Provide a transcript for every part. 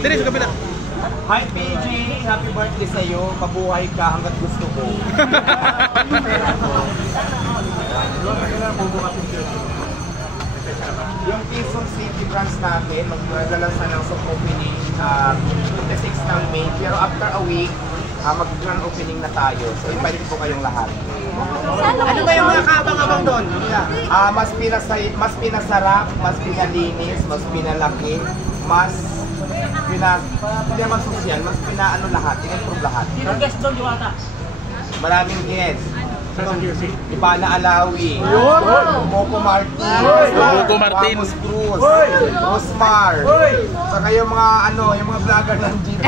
Dire sa kabila. Hi PJ, happy birthday sa'yo. Mabuhay ka hanggat gusto ko. Yung Quezon City branch natin, magdadala sa ng soft opening the 6th ng May. Pero after a week, mag-grand opening na tayo. So invite po kayong lahat. Ano ba yung mga kaabang-abang doon? Mas pinasarap, mas pinalinis, mas pinalaki, mas hindi naman sosyal, mas pinaano lahat, in-improve lahat. Sino guest doon, Diwata? Maraming guests. Ipana Alawi, Moco Martin, Ramos Cruz, Rosmar, saka yung mga yung mga vlogger ng jeep.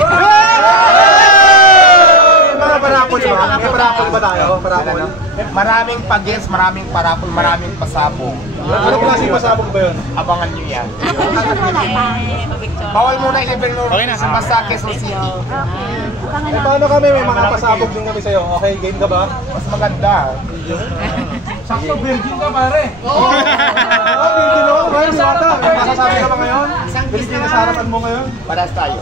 Mga parapol ba? May parapol ba tayo? Parapol? Maraming pag-guest, maraming parapol, maraming pasabog. Ano klaseng pasabog ba yun? Abangan nyo yan. Bawal muna i-level sa Masake City. Paano kami? May mga pasabog din kami sa'yo. Okay, game ka ba? Mas maganda. Sakto, virgin ka pare. Oo! Virgin ako. Ngayon, Diwata. May masasabi ka ba ngayon? Virgin na sa harapan mo ngayon? Paras tayo.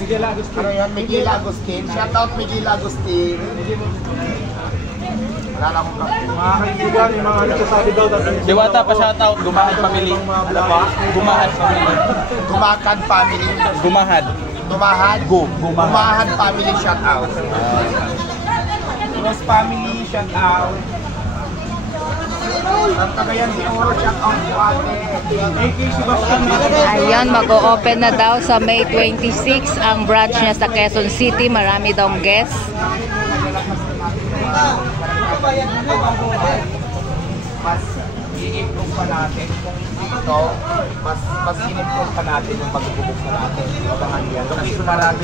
Miguel Agustin. Ano yun? Miguel Agustin. Shout out Miguel Agustin. Wala na akong Mga kaibigan, yung mga nagsasabi daw. Diwata pa shoutout, Gumahad Family. Gumahad Family. Gumakad Family. Gumahad. Gumahad Family shout out. Rose Family shout out. Ang Cagayan de Oro shout out po ate. AK Sebastian. Ayan, mag-o-open na daw sa May 26 ang branch niya sa Quezon City. Marami daw guests. Mas i-improve pa natin kung dito, mas i-improve pa natin yung pag-ubok na natin. Abangan yan. Marami